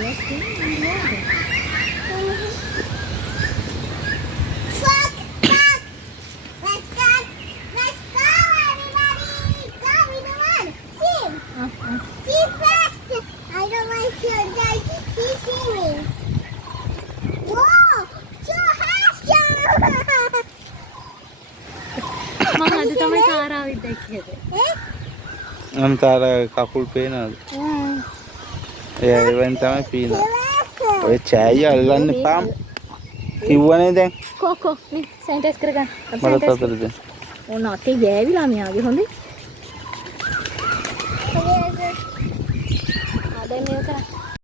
Let's swim in the water. Fuck! Fuck! Let's go! Let's go, everybody! Go, we don't want swim! Swim fast! I don't want to die. Keep swimming. Whoa! So fast! මම අද තමයි කාරාවිත් දැක්කේ. අන්තර කකුල් පේනවද? ඒවෙන් තමයි පේනවා. ඔය චෑයි අල්ලන්න පාම්. කිව්වනේ දැන්. කොකෝ මේ සැනිටයිස් කරගන්න. මට තතරද? ඕන අතේ ගෑවිලා මෙයාගේ හොඳේ. ආ දැන් මේක කරා.